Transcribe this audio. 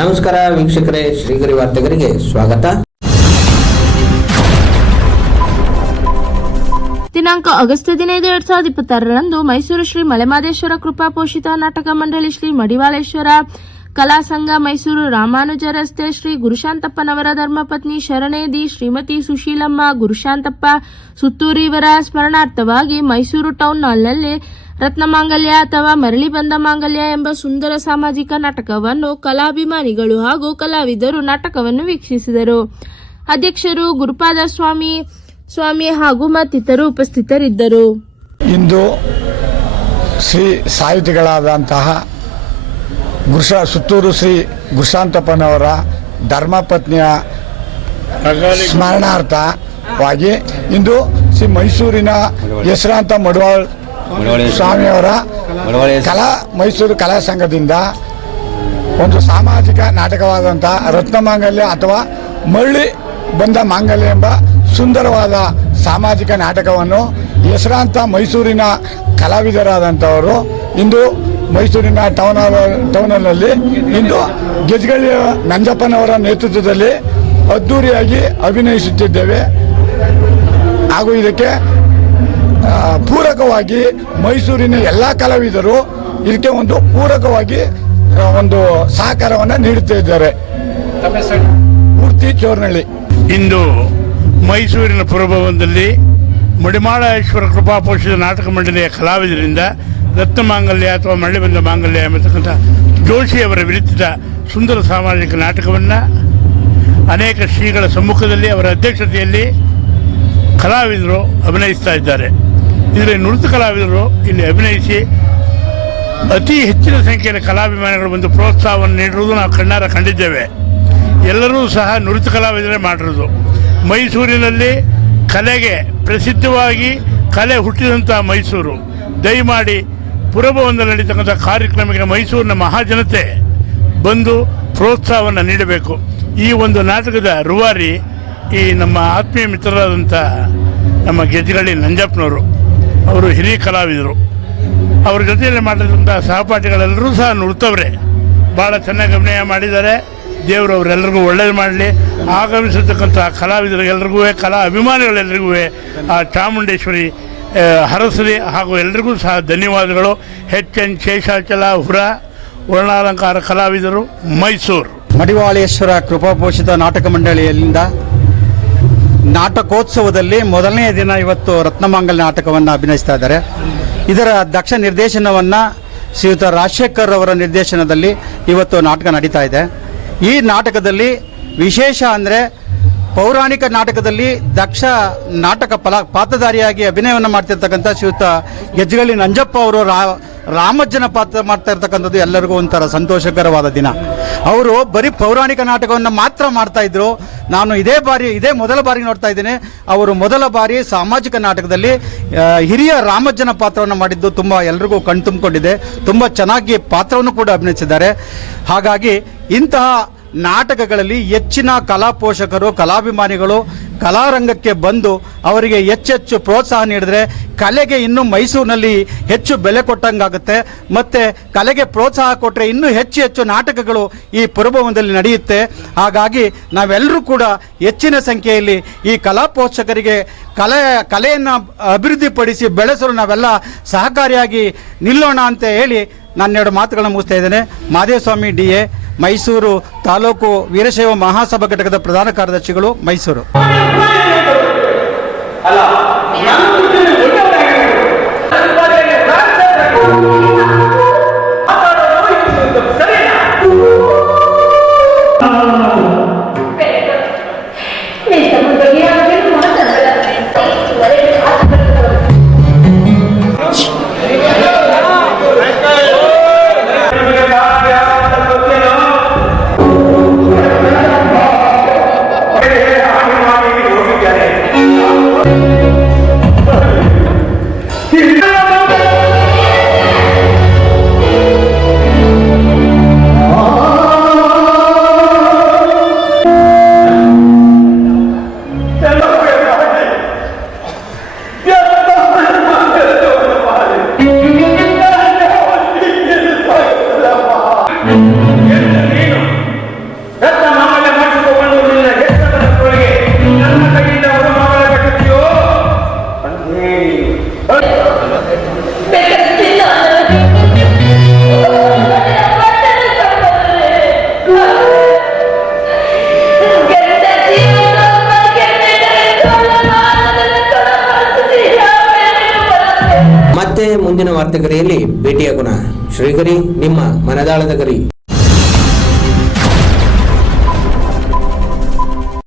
ನಮಸ್ಕಾರ ವೀಕ್ಷಕರೇ, ಶ್ರೀಗರಿ ವಾರ್ತೆಗರಿಗೆ ಸ್ವಾಗತ. ದಿನಾಂಕ ಆಗಸ್ಟ್ 15, 2026ರಂದು ಮೈಸೂರು ಶ್ರೀ ಮಲೆಮಹದೇಶ್ವರ ಕೃಪಾ ಪೋಷಿತ ನಾಟಕ ಮಂಡಳಿ ಶ್ರೀ ಮಡಿವಾಳೇಶ್ವರ ಕಲಾ ಸಂಘ ಮೈಸೂರು ರಾಮಾನುಜ ರಸ್ತೆ ಶ್ರೀ ಗುರುಶಾಂತಪ್ಪನವರ ಧರ್ಮಪತ್ನಿ ಶರಣೇದಿ ಶ್ರೀಮತಿ ಸುಶೀಲಮ್ಮ ಗುರುಶಾಂತಪ್ಪ ಸುತ್ತೂರು ಇವರ ಸ್ಮರಣಾರ್ಥವಾಗಿ ಮೈಸೂರು ಟೌನ್ ಹಾಲ್ನಲ್ಲಿ ರತ್ನಮಾಂಗಲ್ಯ ಅಥವಾ ಮರಳಿ ಬಂದ ಮಾಂಗಲ್ಯ ಎಂಬ ಸುಂದರ ಸಾಮಾಜಿಕ ನಾಟಕವನ್ನು ಕಲಾಭಿಮಾನಿಗಳು ಹಾಗೂ ಕಲಾವಿದರು ನಾಟಕವನ್ನು ವೀಕ್ಷಿಸಿದರು. ಅಧ್ಯಕ್ಷರು ಗುರುಪಾದ ಸ್ವಾಮಿ ಹಾಗೂ ಮತ್ತಿತರರು ಉಪಸ್ಥಿತರಿದ್ದರು. ಇಂದು ಶ್ರೀ ಸಾಹಿತಿಗಳಾದಂತಹ ಸುತ್ತೂರು ಶ್ರೀ ಗುರುಶಾಂತಪ್ಪನವರ ಧರ್ಮಪತ್ನಿಯ ಸ್ಮರಣಾರ್ಥವಾಗಿ ಇಂದು ಶ್ರೀ ಮೈಸೂರಿನ ಹೆಸರಾಂತ ಮಡಿವಾಳ ಸ್ವಾಮಿಯವರ ಮೈಸೂರು ಕಲಾ ಸಂಘದಿಂದ ಒಂದು ಸಾಮಾಜಿಕ ನಾಟಕವಾದಂತಹ ರತ್ನಮಾಂಗಲ್ಯ ಅಥವಾ ಮರಳಿ ಬಂದ ಮಾಂಗಲ್ಯ ಎಂಬ ಸುಂದರವಾದ ಸಾಮಾಜಿಕ ನಾಟಕವನ್ನು ಹೆಸರಾಂತ ಮೈಸೂರಿನ ಕಲಾವಿದರಾದಂಥವರು ಇಂದು ಮೈಸೂರಿನ ಟೌನಲ್ಲಿ ಇಂದು ಗೆಜ್ಗಳ್ಳಿ ನಂಜಪ್ಪನವರ ನೇತೃತ್ವದಲ್ಲಿ ಅದ್ದೂರಿಯಾಗಿ ಅಭಿನಯಿಸುತ್ತಿದ್ದೇವೆ. ಹಾಗೂ ಇದಕ್ಕೆ ಪೂರಕವಾಗಿ ಮೈಸೂರಿನ ಎಲ್ಲ ಕಲಾವಿದರು ಇದಕ್ಕೆ ಒಂದು ಪೂರಕವಾಗಿ ಒಂದು ಸಹಕಾರವನ್ನು ನೀಡುತ್ತಿದ್ದಾರೆ. ಮೂರ್ತಿ ಚೋರ್ನಳ್ಳಿ. ಇಂದು ಮೈಸೂರಿನ ಪುರಭವನದಲ್ಲಿ ಮಡಿವಾಳೇಶ್ವರ ಕೃಪಾ ಪೋಷಿತ ನಾಟಕ ಮಂಡಳಿಯ ಕಲಾವಿದರಿಂದ ರತ್ನಮಾಂಗಲ್ಯ ಅಥವಾ ಮರಳಿ ಬಂದ ಮಾಂಗಲ್ಯ ಎಂಬತಕ್ಕಂಥ ಜೋಶಿಯವರ ವಿರಚಿತ ಸುಂದರ ಸಾಮಾಜಿಕ ನಾಟಕವನ್ನು ಅನೇಕ ಶ್ರೀಗಳ ಸಮ್ಮುಖದಲ್ಲಿ ಅವರ ಅಧ್ಯಕ್ಷತೆಯಲ್ಲಿ ಕಲಾವಿದರು ಅಭಿನಯಿಸ್ತಾ ಇದ್ದಾರೆ. ಇದರಲ್ಲಿ ನುರಿತ ಕಲಾವಿದರು ಇಲ್ಲಿ ಅಭಿನಯಿಸಿ ಅತಿ ಹೆಚ್ಚಿನ ಸಂಖ್ಯೆಯಲ್ಲಿ ಕಲಾಭಿಮಾನಿಗಳು ಬಂದು ಪ್ರೋತ್ಸಾಹವನ್ನು ನೀಡಿರುವುದು ನಾವು ಕಣ್ಣಾರ ಕಂಡಿದ್ದೇವೆ. ಎಲ್ಲರೂ ಸಹ ನುರಿತ ಕಲಾವಿದರೇ ಮಾಡಿರೋದು. ಮೈಸೂರಿನಲ್ಲಿ ಕಲೆಗೆ ಪ್ರಸಿದ್ಧವಾಗಿ ಕಲೆ ಹುಟ್ಟಿದಂಥ ಮೈಸೂರು. ದಯಮಾಡಿ ಪುರಭವನದಲ್ಲಿ ನಡೀತಕ್ಕಂಥ ಕಾರ್ಯಕ್ರಮಕ್ಕೆ ಮೈಸೂರಿನ ಮಹಾಜನತೆ ಬಂದು ಪ್ರೋತ್ಸಾಹವನ್ನು ನೀಡಬೇಕು. ಈ ಒಂದು ನಾಟಕದ ರೂವಾರಿ ಈ ನಮ್ಮ ಆತ್ಮೀಯ ಮಿತ್ರರಾದಂಥ ನಮ್ಮ ಗೆಜ್ಗಳ್ಳಿ ನಂಜಪ್ಪನವರು. ಅವರು ಹಿರಿಯ ಕಲಾವಿದರು. ಅವ್ರ ಜೊತೆಯಲ್ಲಿ ಮಾಡಿದಂಥ ಸಹಪಾಠಿಗಳೆಲ್ಲರೂ ಸಹ ನುಡ್ತವ್ರೆ. ಭಾಳ ಚೆನ್ನಾಗಿ ಅಭಿನಯ ಮಾಡಿದ್ದಾರೆ. ದೇವರು ಅವರೆಲ್ಲರಿಗೂ ಒಳ್ಳೇದು ಮಾಡಲಿ. ಆಗಮಿಸಿರ್ತಕ್ಕಂಥ ಕಲಾವಿದರಿಗೆಲ್ಲರಿಗೂ, ಕಲಾ ಅಭಿಮಾನಿಗಳೆಲ್ಲರಿಗೂ ಆ ಚಾಮುಂಡೇಶ್ವರಿ ಹರಸಲಿ. ಹಾಗೂ ಎಲ್ರಿಗೂ ಸಹ ಧನ್ಯವಾದಗಳು. HN ಶೇಷಾಚಲ ಹುರ, ವರ್ಣಾಲಂಕಾರ ಕಲಾವಿದರು, ಮೈಸೂರು. ಮಡಿವಾಳೇಶ್ವರ ಕೃಪಾಪೋಷಿತ ನಾಟಕ ಮಂಡಳಿಯಿಂದ ನಾಟಕೋತ್ಸವದಲ್ಲಿ ಮೊದಲನೇ ದಿನ ಇವತ್ತು ರತ್ನಮಾಂಗಲ್ಯ ನಾಟಕವನ್ನು ಅಭಿನಯಿಸ್ತಾ ಇದ್ದಾರೆ. ಇದರ ದಕ್ಷ ನಿರ್ದೇಶನವನ್ನು ಶ್ರೀಯುತ ರಾಜಶೇಖರ್ ಅವರ ನಿರ್ದೇಶನದಲ್ಲಿ ಇವತ್ತು ನಾಟಕ ನಡೀತಾ ಇದೆ. ಈ ನಾಟಕದಲ್ಲಿ ವಿಶೇಷ ಅಂದರೆ ಪೌರಾಣಿಕ ನಾಟಕದಲ್ಲಿ ದಕ್ಷ ನಾಟಕ ಪಾತ್ರಧಾರಿಯಾಗಿ ಅಭಿನಯವನ್ನು ಮಾಡ್ತಿರ್ತಕ್ಕಂಥ ಶ್ರೀಯುತ ಗೆಜ್ಗಳ್ಳಿ ನಂಜಪ್ಪ ಅವರು ರಾಮಜ್ಜನ ಪಾತ್ರ ಮಾಡ್ತಾ ಇರ್ತಕ್ಕಂಥದ್ದು ಎಲ್ಲರಿಗೂ ಒಂಥರ ಸಂತೋಷಕರವಾದ ದಿನ. ಅವರು ಬರೀ ಪೌರಾಣಿಕ ನಾಟಕವನ್ನು ಮಾತ್ರ ಮಾಡ್ತಾ ಇದ್ರು. ನಾನು ಇದೇ ಮೊದಲ ಬಾರಿ ನೋಡ್ತಾ ಇದ್ದೇನೆ. ಅವರು ಮೊದಲ ಬಾರಿ ಸಾಮಾಜಿಕ ನಾಟಕದಲ್ಲಿ ಹಿರಿಯ ರಾಮಜ್ಜನ ಪಾತ್ರವನ್ನು ಮಾಡಿದ್ದು ತುಂಬ ಎಲ್ರಿಗೂ ಕಣ್ತುಂಬಿಕೊಂಡಿದೆ. ತುಂಬ ಚೆನ್ನಾಗಿ ಪಾತ್ರವನ್ನು ಕೂಡ ಅಭಿನಯಿಸಿದ್ದಾರೆ. ಹಾಗಾಗಿ ಇಂತಹ ನಾಟಕಗಳಲ್ಲಿ ಹೆಚ್ಚಿನ ಕಲಾ ಪೋಷಕರು, ಕಲಾಭಿಮಾನಿಗಳು ಕಲಾರಂಗಕ್ಕೆ ಬಂದು ಅವರಿಗೆ ಹೆಚ್ಚೆಚ್ಚು ಪ್ರೋತ್ಸಾಹ ನೀಡಿದ್ರೆ ಕಲೆಗೆ ಇನ್ನೂ ಮೈಸೂರಿನಲ್ಲಿ ಹೆಚ್ಚು ಬೆಲೆ ಕೊಟ್ಟಂಗಾಗುತ್ತೆ. ಮತ್ತು ಕಲೆಗೆ ಪ್ರೋತ್ಸಾಹ ಕೊಟ್ಟರೆ ಇನ್ನೂ ಹೆಚ್ಚು ನಾಟಕಗಳು ಈ ಪುರಭವನದಲ್ಲಿ ನಡೆಯುತ್ತೆ. ಹಾಗಾಗಿ ನಾವೆಲ್ಲರೂ ಕೂಡ ಹೆಚ್ಚಿನ ಸಂಖ್ಯೆಯಲ್ಲಿ ಈ ಕಲಾ ಪೋಷಕರಿಗೆ ಕಲೆಯನ್ನು ಅಭಿವೃದ್ಧಿಪಡಿಸಿ ಬೆಳೆಸಲು ನಾವೆಲ್ಲ ಸಹಕಾರಿಯಾಗಿ ನಿಲ್ಲೋಣ ಅಂತ ಹೇಳಿ ನಾನೆರಡು ಮಾತುಗಳನ್ನು ಮುಗಿಸ್ತಾ ಇದ್ದೇನೆ. ಮಾದೇಸ್ವಾಮಿ DA, ಮೈಸೂರು ತಾಲೂಕು ವೀರಶೈವ ಮಹಾಸಭಾ ಘಟಕದ ಪ್ರಧಾನ ಕಾರ್ಯದರ್ಶಿಗಳು, ಮೈಸೂರು. ಮತ್ತೆ ಮುಂದಿನ ವಾರ್ತೆಗರಿಯಲ್ಲಿ ಭೇಟಿಯಾಗೋಣ. ಶ್ರೀಗರಿ, ನಿಮ್ಮ ಮನದಾಳದ ಗರಿ.